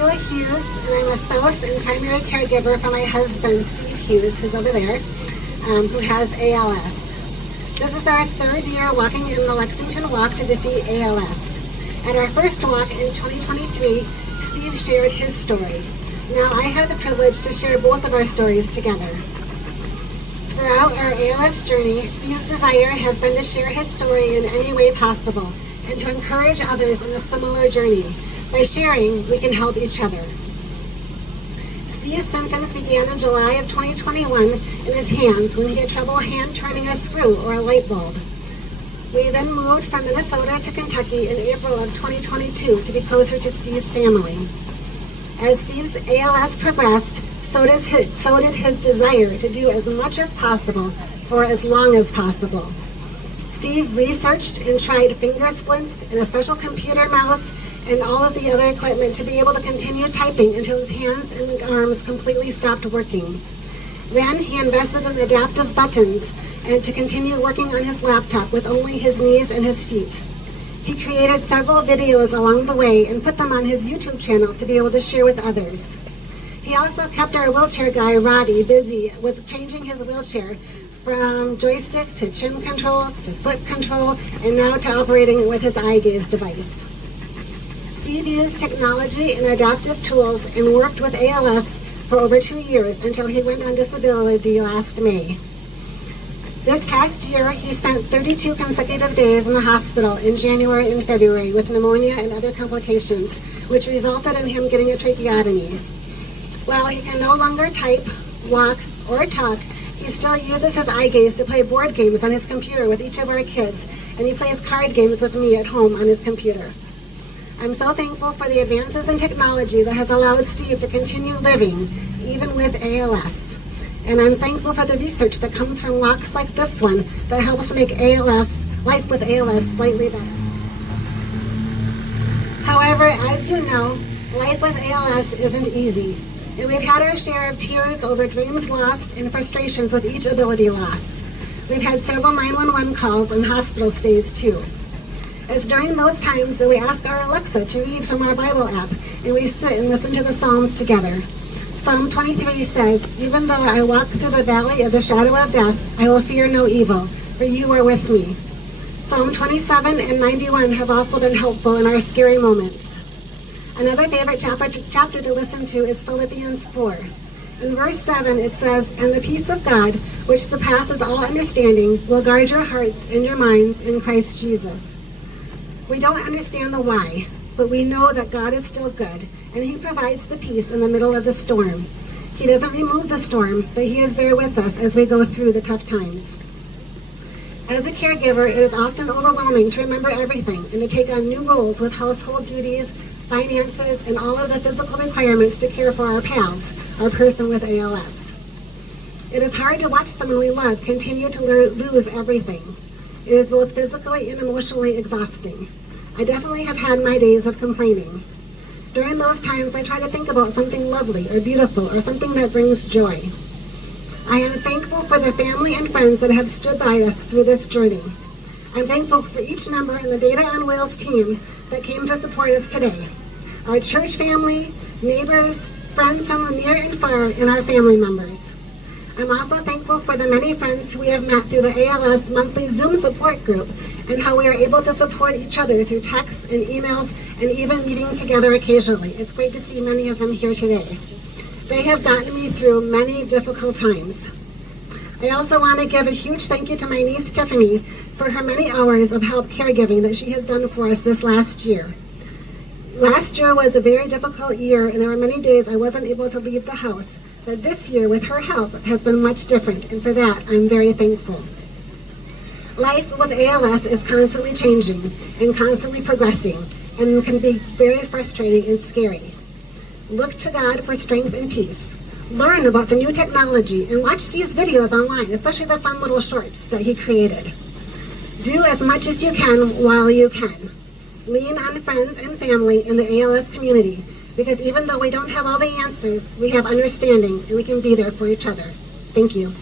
Sheila Hughes, and I'm a spouse and primary caregiver for my husband, Steve Hughes, who's over there, who has ALS. This is our third year walking in the Lexington Walk to Defeat ALS. At our first walk in 2023, Steve shared his story. Now I have the privilege to share both of our stories together. Throughout our ALS journey, Steve's desire has been to share his story in any way possible and to encourage others in a similar journey. By sharing, we can help each other. Steve's symptoms began in July of 2021 in his hands when he had trouble hand turning a screw or a light bulb. We then moved from Minnesota to Kentucky in April of 2022 to be closer to Steve's family. As Steve's ALS progressed, so did his desire to do as much as possible for as long as possible. Steve researched and tried finger splints and a special computer mouse and all of the other equipment to be able to continue typing until his hands and arms completely stopped working. Then he invested in adaptive buttons and to continue working on his laptop with only his knees and his feet. He created several videos along the way and put them on his YouTube channel to be able to share with others. He also kept our wheelchair guy, Roddy, busy with changing his wheelchair from joystick to chin control to foot control and now to operating with his eye gaze device. Steve used technology and adaptive tools and worked with ALS for over 2 years until he went on disability last May. This past year, he spent 32 consecutive days in the hospital in January and February with pneumonia and other complications, which resulted in him getting a tracheotomy. While he can no longer type, walk, or talk, he still uses his eye gaze to play board games on his computer with each of our kids, and he plays card games with me at home on his computer. I'm so thankful for the advances in technology that has allowed Steve to continue living, even with ALS. And I'm thankful for the research that comes from walks like this one that helps make life with ALS slightly better. However, as you know, life with ALS isn't easy. And we've had our share of tears over dreams lost and frustrations with each ability loss. We've had several 911 calls and hospital stays too. It's during those times that we ask our Alexa to read from our Bible app, and we sit and listen to the Psalms together. Psalm 23 says, "Even though I walk through the valley of the shadow of death, I will fear no evil, for you are with me." Psalm 27 and 91 have also been helpful in our scary moments. Another favorite chapter to listen to is Philippians 4. In verse 7 it says, "And the peace of God, which surpasses all understanding, will guard your hearts and your minds in Christ Jesus." We don't understand the why, but we know that God is still good, and He provides the peace in the middle of the storm. He doesn't remove the storm, but He is there with us as we go through the tough times. As a caregiver, it is often overwhelming to remember everything and to take on new roles with household duties, finances, and all of the physical requirements to care for our pals, our person with ALS. It is hard to watch someone we love continue to lose everything. It is both physically and emotionally exhausting. I definitely have had my days of complaining. During those times, I try to think about something lovely or beautiful or something that brings joy. I am thankful for the family and friends that have stood by us through this journey. I'm thankful for each member in the Data on Wheels team that came to support us today. Our church family, neighbors, friends from near and far, and our family members. I'm also thankful for the many friends who we have met through the ALS monthly Zoom support group and how we are able to support each other through texts and emails and even meeting together occasionally. It's great to see many of them here today. They have gotten me through many difficult times. I also want to give a huge thank you to my niece Tiffany for her many hours of help caregiving that she has done for us this last year. Last year was a very difficult year, and there were many days I wasn't able to leave the house. But this year, with her help, has been much different, and for that, I'm very thankful. Life with ALS is constantly changing and constantly progressing, and can be very frustrating and scary. Look to God for strength and peace. Learn about the new technology and watch Steve's videos online, especially the fun little shorts that he created. Do as much as you can while you can. Lean on friends and family in the ALS community, because even though we don't have all the answers, we have understanding and we can be there for each other. Thank you.